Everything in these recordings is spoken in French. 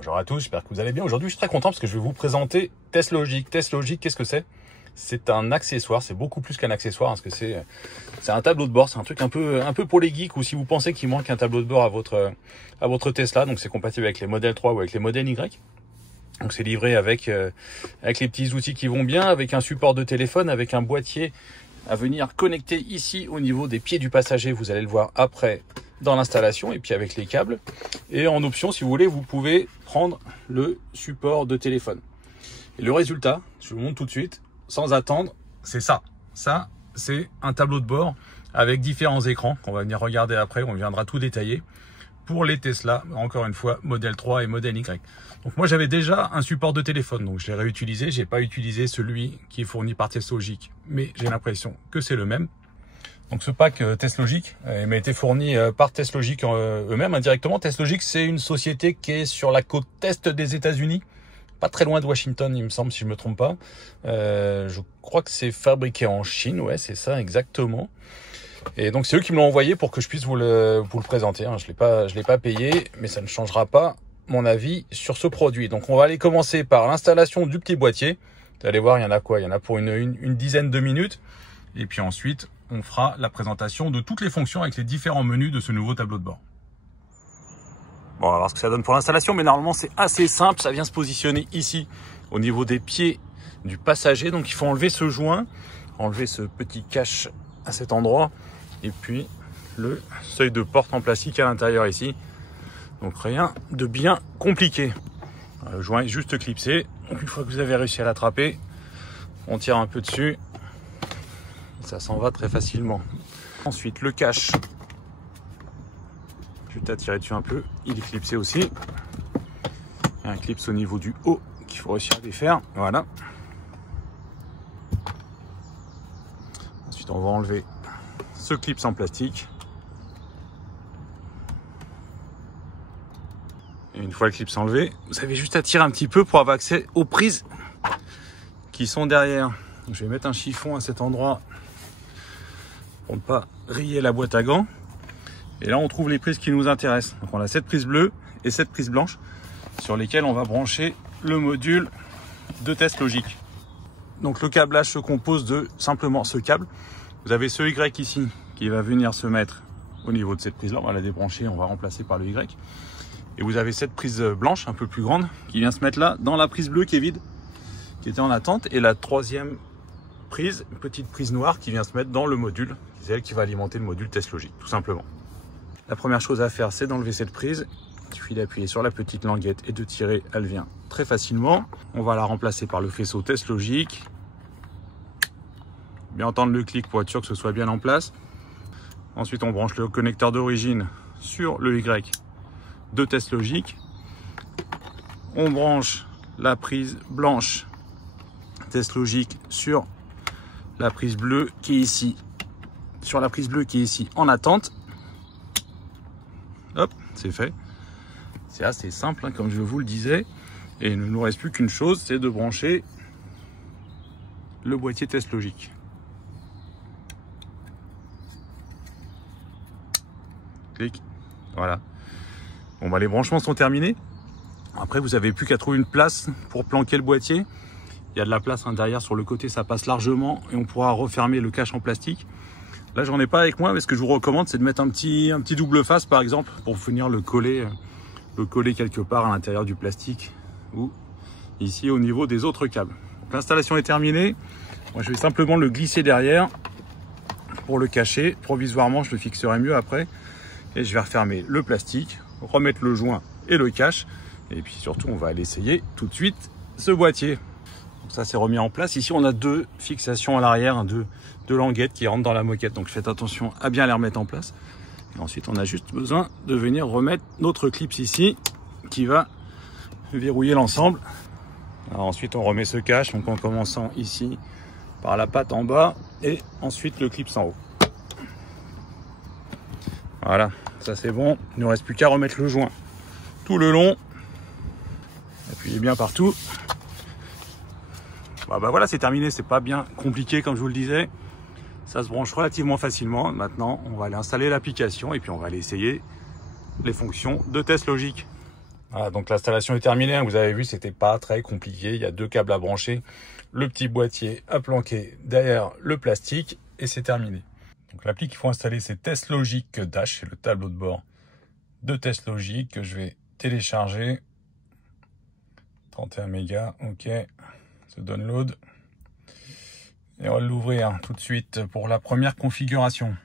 Bonjour à tous, j'espère que vous allez bien. Aujourd'hui, je suis très content parce que je vais vous présenter TestLogic. TestLogic, qu'est-ce que c'est? C'est un accessoire, c'est beaucoup plus qu'un accessoire, parce que c'est un tableau de bord, c'est un truc un peu pour les geeks, ou si vous pensez qu'il manque un tableau de bord à votre Tesla, donc c'est compatible avec les modèles 3 ou avec les modèles Y. Donc c'est livré avec les petits outils qui vont bien, avec un support de téléphone, avec un boîtier à venir connecter ici au niveau des pieds du passager, vous allez le voir après dans l'installation, et puis avec les câbles. Et en option, si vous voulez, vous pouvez prendre le support de téléphone. Et le résultat, je vous montre tout de suite, sans attendre, c'est ça. Ça, c'est un tableau de bord avec différents écrans qu'on va venir regarder après, on viendra tout détailler pour les Tesla, encore une fois, modèle 3 et modèle Y. Donc moi, j'avais déjà un support de téléphone, donc je l'ai réutilisé. J'ai pas utilisé celui qui est fourni par TestLogic, mais j'ai l'impression que c'est le même. Donc ce pack TestLogic m'a été fourni par TestLogic eux-mêmes indirectement. TestLogic, c'est une société qui est sur la côte est des États-Unis, pas très loin de Washington, il me semble, si je me trompe pas. Je crois que c'est fabriqué en Chine, ouais, c'est ça exactement. Et donc c'est eux qui me l'ont envoyé pour que je puisse vous le présenter. Je l'ai pas payé, mais ça ne changera pas mon avis sur ce produit. Donc on va aller commencer par l'installation du petit boîtier. Vous allez voir, il y en a quoi? Il y en a pour une dizaine de minutes. Et puis ensuite, on fera la présentation de toutes les fonctions avec les différents menus de ce nouveau tableau de bord. Bon, on va voir ce que ça donne pour l'installation, mais normalement c'est assez simple. Ça vient se positionner ici, au niveau des pieds du passager. Donc il faut enlever ce joint, enlever ce petit cache à cet endroit, et puis le seuil de porte en plastique à l'intérieur ici. Donc rien de bien compliqué. Le joint est juste clipsé. Donc une fois que vous avez réussi à l'attraper, on tire un peu dessus. Ça s'en va très facilement. Ensuite, le cache. Je vais t'attirer dessus un peu. Il est clipsé aussi. Il y a un clips au niveau du haut qu'il faut réussir à défaire. Voilà. Ensuite, on va enlever ce clips en plastique. Et une fois le clips enlevé, vous avez juste à tirer un petit peu pour avoir accès aux prises qui sont derrière. Donc, je vais mettre un chiffon à cet endroit pour ne pas rayer la boîte à gants. Et là, on trouve les prises qui nous intéressent. Donc, on a cette prise bleue et cette prise blanche sur lesquelles on va brancher le module de TestLogic. Donc, le câblage se compose de simplement ce câble. Vous avez ce Y ici qui va venir se mettre au niveau de cette prise-là. On va la débrancher, on va remplacer par le Y. Et vous avez cette prise blanche un peu plus grande qui vient se mettre là dans la prise bleue qui est vide, qui était en attente. Et la troisième prise, une petite prise noire qui vient se mettre dans le module. C'est elle qui va alimenter le module TestLogic, tout simplement. La première chose à faire, c'est d'enlever cette prise. Il suffit d'appuyer sur la petite languette et de tirer, elle vient très facilement. On va la remplacer par le faisceau TestLogic. Bien entendre le clic pour être sûr que ce soit bien en place. Ensuite, on branche le connecteur d'origine sur le Y de TestLogic. On branche la prise blanche TestLogic sur la prise bleue qui est ici. Sur la prise bleue qui est ici en attente. Hop, c'est fait. C'est assez simple, hein, comme je vous le disais. Et il ne nous reste plus qu'une chose, c'est de brancher le boîtier TestLogic. Clic. Voilà. Bon, bah, les branchements sont terminés. Après, vous n'avez plus qu'à trouver une place pour planquer le boîtier. Il y a de la place, hein, derrière sur le côté, ça passe largement et on pourra refermer le cache en plastique. Là, j'en ai pas avec moi, mais ce que je vous recommande, c'est de mettre un petit double face, par exemple, pour venir le coller quelque part à l'intérieur du plastique ou ici au niveau des autres câbles. L'installation est terminée. Moi, je vais simplement le glisser derrière pour le cacher. Provisoirement, je le fixerai mieux après. Et je vais refermer le plastique, remettre le joint et le cache. Et puis surtout, on va aller essayer tout de suite ce boîtier. Donc ça, c'est remis en place. Ici, on a deux fixations à l'arrière, hein, deux languettes qui rentrent dans la moquette. Donc faites attention à bien les remettre en place. Et ensuite, on a juste besoin de venir remettre notre clips ici qui va verrouiller l'ensemble. Alors ensuite, on remet ce cache, donc en commençant ici par la patte en bas et ensuite le clips en haut. Voilà, ça c'est bon. Il ne nous reste plus qu'à remettre le joint tout le long. Appuyez bien partout. Bah voilà, c'est terminé. C'est pas bien compliqué comme je vous le disais. Ça se branche relativement facilement. Maintenant, on va aller installer l'application et puis on va aller essayer les fonctions de TestLogic. Voilà, donc l'installation est terminée. Vous avez vu, c'était pas très compliqué. Il y a 2 câbles à brancher, le petit boîtier à planquer derrière le plastique et c'est terminé. Donc l'appli qu'il faut installer, c'est TestLogic Dash, c'est le tableau de bord de TestLogic que je vais télécharger. 31 mégas, ok, ce download. Et on va l'ouvrir tout de suite pour la première configuration.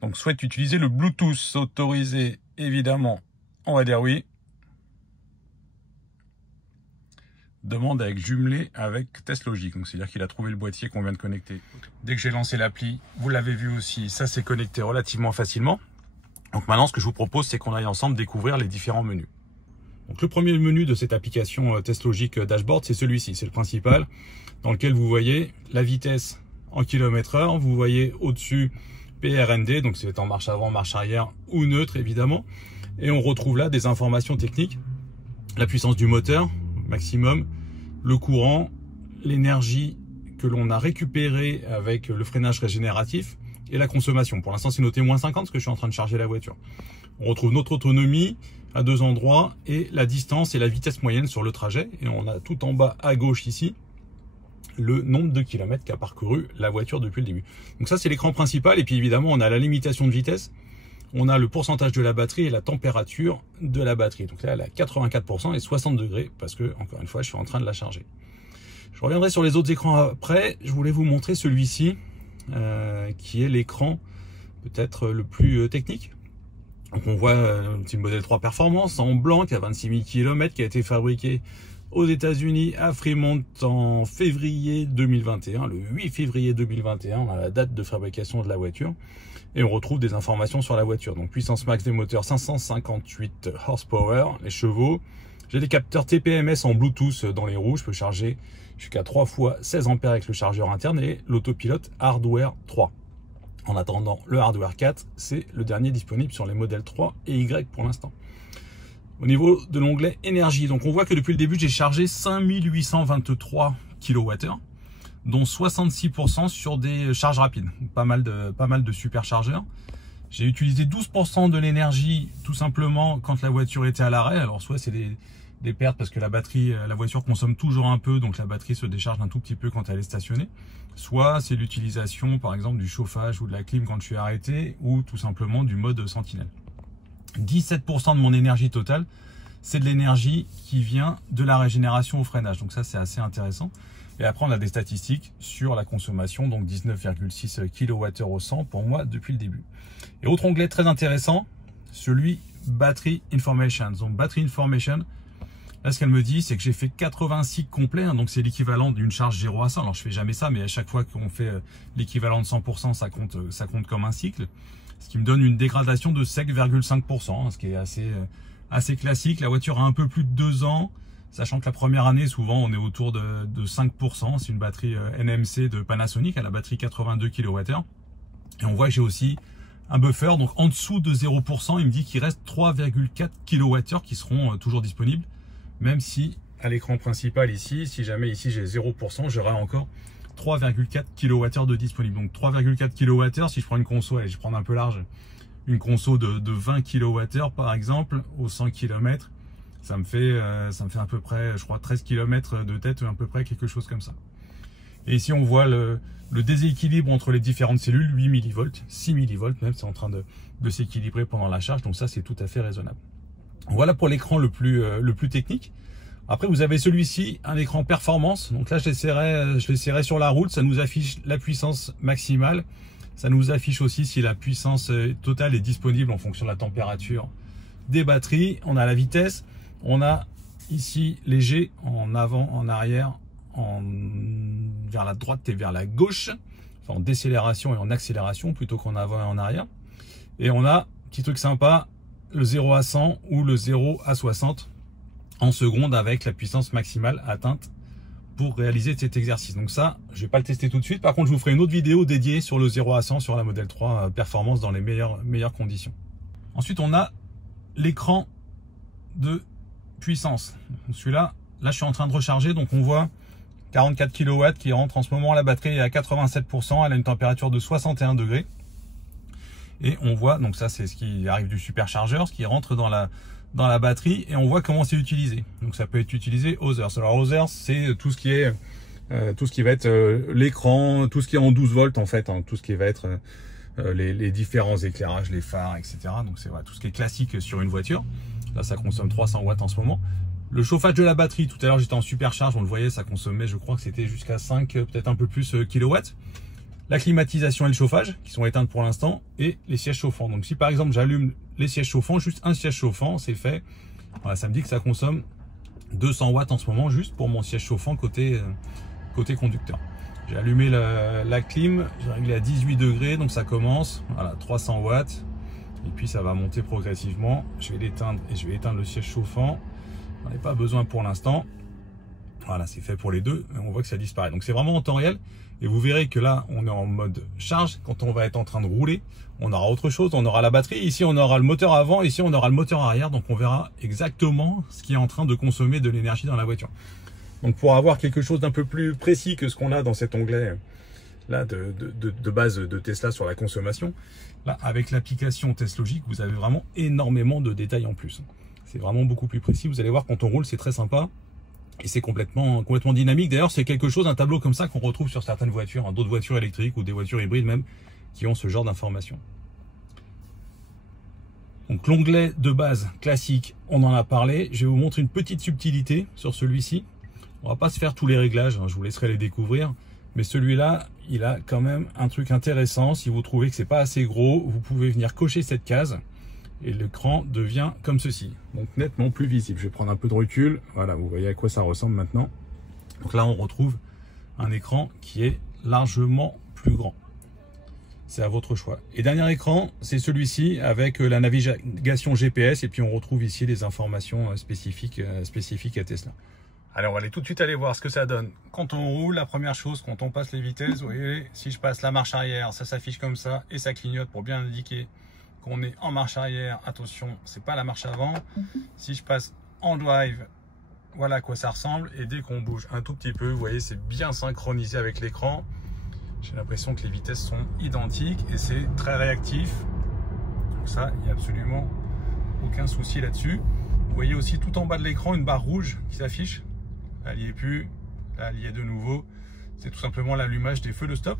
Donc souhaite utiliser le Bluetooth autorisé, évidemment. On va dire oui. Demande à être jumelé avec TestLogic. Donc c'est-à-dire qu'il a trouvé le boîtier qu'on vient de connecter. Dès que j'ai lancé l'appli, vous l'avez vu aussi, ça s'est connecté relativement facilement. Donc maintenant, ce que je vous propose, c'est qu'on aille ensemble découvrir les différents menus. Donc le premier menu de cette application TestLogic Dashboard, c'est celui-ci, c'est le principal, dans lequel vous voyez la vitesse en km/h. Vous voyez au-dessus PRND, donc c'est en marche avant, marche arrière ou neutre évidemment. Et on retrouve là des informations techniques, la puissance du moteur maximum, le courant, l'énergie que l'on a récupérée avec le freinage régénératif et la consommation. Pour l'instant, c'est noté -50 parce que je suis en train de charger la voiture. On retrouve notre autonomie à 2 endroits et la distance et la vitesse moyenne sur le trajet. Et on a tout en bas à gauche ici le nombre de kilomètres qu'a parcouru la voiture depuis le début. Donc ça, c'est l'écran principal. Et puis évidemment, on a la limitation de vitesse. On a le pourcentage de la batterie et la température de la batterie. Donc là, elle est à 84% et 60 degrés parce que, encore une fois, je suis en train de la charger. Je reviendrai sur les autres écrans après. Je voulais vous montrer celui-ci, qui est l'écran peut-être le plus technique. Donc on voit un petit modèle 3 Performance en blanc qui a 26 000 km, qui a été fabriqué aux États-Unis à Fremont en février 2021, le 8 février 2021, à la date de fabrication de la voiture. Et on retrouve des informations sur la voiture. Donc puissance max des moteurs 558 horsepower, les chevaux. J'ai des capteurs TPMS en Bluetooth dans les roues. Je peux charger jusqu'à 3 fois 16 ampères avec le chargeur interne et l'autopilote hardware 3. En attendant, le hardware 4, c'est le dernier disponible sur les modèles 3 et Y pour l'instant. Au niveau de l'onglet énergie, donc on voit que depuis le début, j'ai chargé 5823 kWh. Dont 66% sur des charges rapides, pas mal de superchargeurs. J'ai utilisé 12% de l'énergie tout simplement quand la voiture était à l'arrêt. Alors soit c'est des pertes parce que la voiture consomme toujours un peu, donc la batterie se décharge un tout petit peu quand elle est stationnée. Soit c'est l'utilisation par exemple du chauffage ou de la clim quand je suis arrêté, ou tout simplement du mode sentinelle. 17% de mon énergie totale, c'est de l'énergie qui vient de la régénération au freinage. Donc ça, c'est assez intéressant. Et après, on a des statistiques sur la consommation, donc 19,6 kWh au 100 pour moi depuis le début. Et autre onglet très intéressant, celui Battery Information. Donc Battery Information, là ce qu'elle me dit, c'est que j'ai fait 80 cycles complets, hein, donc c'est l'équivalent d'une charge 0 à 100. Alors je fais jamais ça, mais à chaque fois qu'on fait l'équivalent de 100%, ça compte comme un cycle. Ce qui me donne une dégradation de 7,5%, hein, ce qui est assez classique. La voiture a un peu plus de 2 ans. Sachant que la première année, souvent, on est autour de 5%. C'est une batterie NMC de Panasonic à la batterie 82 kWh. Et on voit que j'ai aussi un buffer. Donc, en dessous de 0%, il me dit qu'il reste 3,4 kWh qui seront toujours disponibles. Même si, à l'écran principal ici, si jamais ici j'ai 0%, j'aurai encore 3,4 kWh de disponible. Donc, 3,4 kWh, si je prends une conso, allez, je prends un peu large, une conso de 20 kWh par exemple, aux 100 km, ça me fait à peu près, je crois, 13 km de tête, à peu près quelque chose comme ça. Et ici, on voit le déséquilibre entre les différentes cellules, 8 millivolts, 6 millivolts même, c'est en train de s'équilibrer pendant la charge, donc ça, c'est tout à fait raisonnable. Voilà pour l'écran le plus technique. Après, vous avez celui-ci, un écran performance. Donc là, je l'essaierai sur la route, ça nous affiche la puissance maximale. Ça nous affiche aussi si la puissance totale est disponible en fonction de la température des batteries. On a la vitesse. On a ici léger en avant, en arrière, vers la droite et vers la gauche, enfin en décélération et en accélération plutôt qu'en avant et en arrière. Et on a, petit truc sympa, le 0 à 100 ou le 0 à 60 en secondes avec la puissance maximale atteinte pour réaliser cet exercice. Donc ça, je vais pas le tester tout de suite. Par contre, je vous ferai une autre vidéo dédiée sur le 0 à 100 sur la Model 3 Performance dans les meilleures conditions. Ensuite, on a l'écran de puissance. Celui-là, là je suis en train de recharger, donc on voit 44 kW qui rentre en ce moment. La batterie est à 87%, elle a une température de 61 degrés. Et on voit, donc ça c'est ce qui arrive du superchargeur, ce qui rentre dans dans la batterie et on voit comment c'est utilisé. Donc ça peut être utilisé Others. Alors Others, c'est tout ce qui est tout ce qui va être l'écran, tout ce qui est en 12 volts en fait, hein, tout ce qui va être les différents éclairages, les phares, etc. Donc c'est tout ce qui est classique sur une voiture. Là, ça consomme 300 watts en ce moment. Le chauffage de la batterie, tout à l'heure j'étais en supercharge, on le voyait, ça consommait, je crois que c'était jusqu'à 5, peut-être un peu plus kilowatts. La climatisation et le chauffage, qui sont éteintes pour l'instant, et les sièges chauffants. Donc si par exemple j'allume les sièges chauffants, juste un siège chauffant, c'est fait. Voilà, ça me dit que ça consomme 200 watts en ce moment, juste pour mon siège chauffant côté conducteur. J'ai allumé la clim, j'ai réglé à 18 degrés, donc ça commence, voilà, 300 watts. Et puis ça va monter progressivement. Je vais l'éteindre et je vais éteindre le siège chauffant. On n'a pas besoin pour l'instant. Voilà, c'est fait pour les deux. On voit que ça disparaît. Donc c'est vraiment en temps réel. Et vous verrez que là, on est en mode charge. Quand on va être en train de rouler, on aura autre chose. On aura la batterie. Ici, on aura le moteur avant. Ici, on aura le moteur arrière. Donc on verra exactement ce qui est en train de consommer de l'énergie dans la voiture. Donc pour avoir quelque chose d'un peu plus précis que ce qu'on a dans cet onglet là de base de Tesla sur la consommation, là avec l'application TestLogic, vous avez vraiment énormément de détails en plus. C'est vraiment beaucoup plus précis. Vous allez voir quand on roule, c'est très sympa et c'est complètement dynamique. D'ailleurs, c'est quelque chose, un tableau comme ça qu'on retrouve sur certaines voitures, hein, d'autres voitures électriques ou des voitures hybrides même, qui ont ce genre d'informations. Donc l'onglet de base classique, on en a parlé. Je vais vous montrer une petite subtilité sur celui-ci. On va pas se faire tous les réglages, hein, je vous laisserai les découvrir. Mais celui-là, il a quand même un truc intéressant. Si vous trouvez que c'est pas assez gros, vous pouvez venir cocher cette case et l'écran devient comme ceci. Donc nettement plus visible. Je vais prendre un peu de recul. Voilà, vous voyez à quoi ça ressemble maintenant. Donc là, on retrouve un écran qui est largement plus grand. C'est à votre choix. Et dernier écran, c'est celui-ci avec la navigation GPS. Et puis on retrouve ici les informations spécifiques à Tesla. Allez, on va aller tout de suite aller voir ce que ça donne. Quand on roule, la première chose, quand on passe les vitesses, vous voyez, si je passe la marche arrière, ça s'affiche comme ça et ça clignote pour bien indiquer qu'on est en marche arrière. Attention, c'est pas la marche avant. Si je passe en drive, voilà à quoi ça ressemble. Et dès qu'on bouge un tout petit peu, vous voyez, c'est bien synchronisé avec l'écran. J'ai l'impression que les vitesses sont identiques et c'est très réactif. Donc ça, il n'y a absolument aucun souci là-dessus. Vous voyez aussi tout en bas de l'écran une barre rouge qui s'affiche. Là, il n'y est plus. Là, il y est de nouveau. C'est tout simplement l'allumage des feux de stop.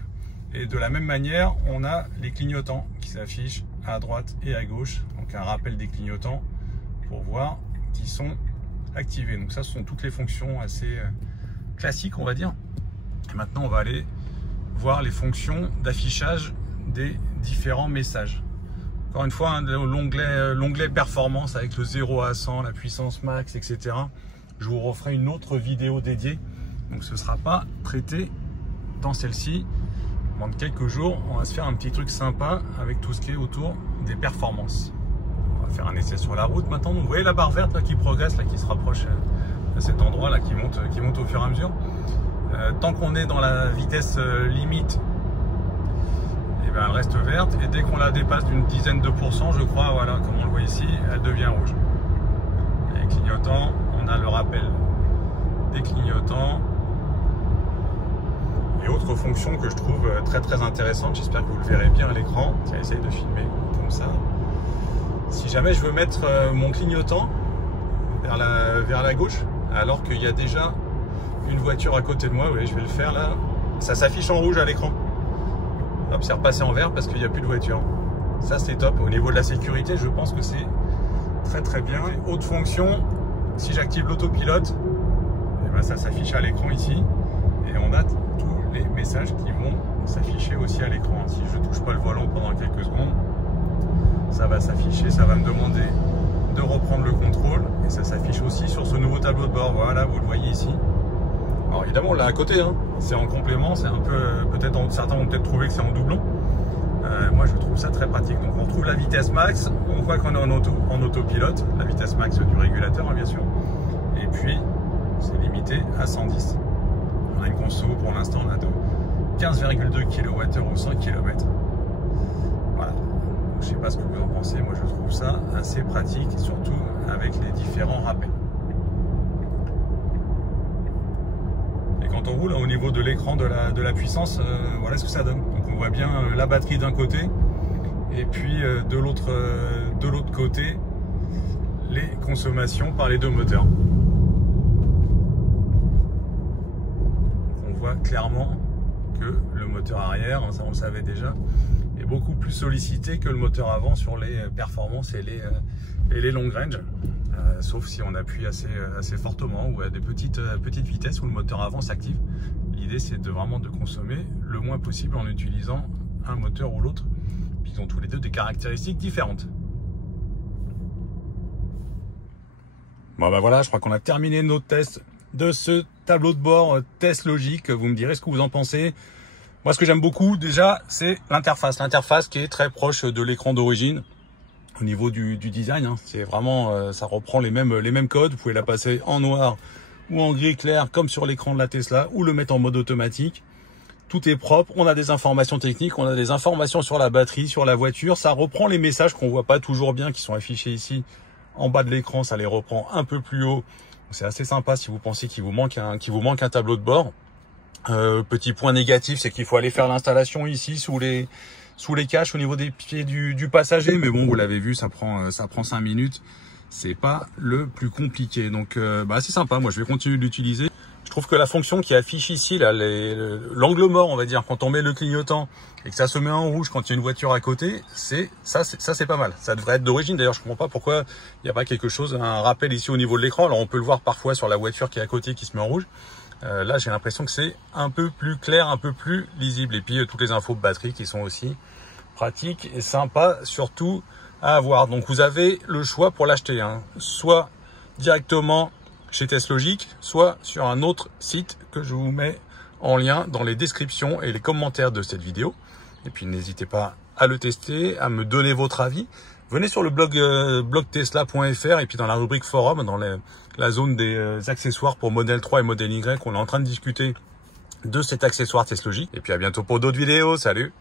Et de la même manière, on a les clignotants qui s'affichent à droite et à gauche. Donc un rappel des clignotants pour voir qu'ils sont activés. Donc ça, ce sont toutes les fonctions assez classiques, on va dire. Et maintenant, on va aller voir les fonctions d'affichage des différents messages. Encore une fois, hein, l'onglet performance avec le 0 à 100, la puissance max, etc. Je vous referai une autre vidéo dédiée. Donc ce ne sera pas traité dans celle-ci. Dans quelques jours, on va se faire un petit truc sympa avec tout ce qui est autour des performances. On va faire un essai sur la route maintenant. Donc, vous voyez la barre verte là, qui progresse, là, qui se rapproche à cet endroit là, qui monte au fur et à mesure. Tant qu'on est dans la vitesse limite, et ben, elle reste verte. Et dès qu'on la dépasse d'une dizaine de pourcents, je crois, voilà, comme on le voit ici, elle devient rouge. Et clignotant, on a le rappel des clignotants. Et autre fonction que je trouve très intéressante, j'espère que vous le verrez bien à l'écran, tiens, essaye de filmer comme ça. Si jamais je veux mettre mon clignotant vers la gauche, alors qu'il y a déjà une voiture à côté de moi, vous voyez, je vais le faire là, ça s'affiche en rouge à l'écran. Hop, c'est repassé en vert parce qu'il n'y a plus de voiture. Ça c'est top. Au niveau de la sécurité, je pense que c'est très bien. Autre fonction, si j'active l'autopilote, eh ben, ça s'affiche à l'écran ici. Et on a tous les messages qui vont s'afficher aussi à l'écran. Si je ne touche pas le volant pendant quelques secondes, ça va s'afficher, ça va me demander de reprendre le contrôle. Et ça s'affiche aussi sur ce nouveau tableau de bord. Voilà, vous le voyez ici. Alors évidemment, on l'a à côté, hein. C'est en complément, c'est un peu, certains vont peut-être trouver que c'est en doublon. Moi, je trouve ça très pratique. Donc, on retrouve la vitesse max, on voit qu'on est en autopilote, la vitesse max du régulateur, hein, bien sûr. Et puis, c'est limité à 110. On a une conso pour l'instant, on a de 15,2 kWh au 100 km. Voilà. Je ne sais pas ce que vous en pensez, moi je trouve ça assez pratique, surtout avec les différents rappels. Et quand on roule au niveau de l'écran de la puissance, voilà ce que ça donne. Donc on voit bien la batterie d'un côté et puis de l'autre côté les consommations par les deux moteurs. On voit clairement que le moteur arrière, ça on le savait déjà, est beaucoup plus sollicité que le moteur avant sur les performances et les long range, sauf si on appuie assez fortement ou à des petites vitesses où le moteur avant s'active. L'idée c'est vraiment de consommer le moins possible en utilisant un moteur ou l'autre. Ils ont tous les deux des caractéristiques différentes. Bon ben voilà, je crois qu'on a terminé notre test de ce tableau de bord TestLogic. Vous me direz ce que vous en pensez. Moi, ce que j'aime beaucoup déjà, c'est l'interface. L'interface qui est très proche de l'écran d'origine au niveau du design. Hein. C'est vraiment, ça reprend les mêmes codes. Vous pouvez la passer en noir ou en gris clair comme sur l'écran de la Tesla ou le mettre en mode automatique. Tout est propre. On a des informations techniques, on a des informations sur la batterie, sur la voiture. Ça reprend les messages qu'on voit pas toujours bien, qui sont affichés ici en bas de l'écran. Ça les reprend un peu plus haut. C'est assez sympa si vous pensez qu'il vous manque un tableau de bord. Petit point négatif, c'est qu'il faut aller faire l'installation ici sous les caches au niveau des pieds du passager. Mais bon, vous l'avez vu, ça prend 5 minutes. C'est pas le plus compliqué. Donc, c'est sympa. Moi, je vais continuer de l'utiliser. Je trouve que la fonction qui affiche ici, là, l'angle mort, on va dire, quand on met le clignotant et que ça se met en rouge quand il y a une voiture à côté, c'est pas mal. Ça devrait être d'origine. D'ailleurs, je comprends pas pourquoi il n'y a pas quelque chose, un rappel ici au niveau de l'écran. Alors, on peut le voir parfois sur la voiture qui est à côté qui se met en rouge. Là, j'ai l'impression que c'est un peu plus clair, un peu plus lisible. Et puis, toutes les infos de batterie qui sont aussi pratiques et sympas, surtout à avoir. Donc, vous avez le choix pour l'acheter, hein. Soit directement chez TestLogic, soit sur un autre site que je vous mets en lien dans les descriptions et les commentaires de cette vidéo. Et puis, n'hésitez pas à le tester, à me donner votre avis. Venez sur le blog blogtesla.fr et puis dans la rubrique forum, dans la zone des accessoires pour modèle 3 et modèle Y, on est en train de discuter de cet accessoire TestLogic. Et puis à bientôt pour d'autres vidéos. Salut!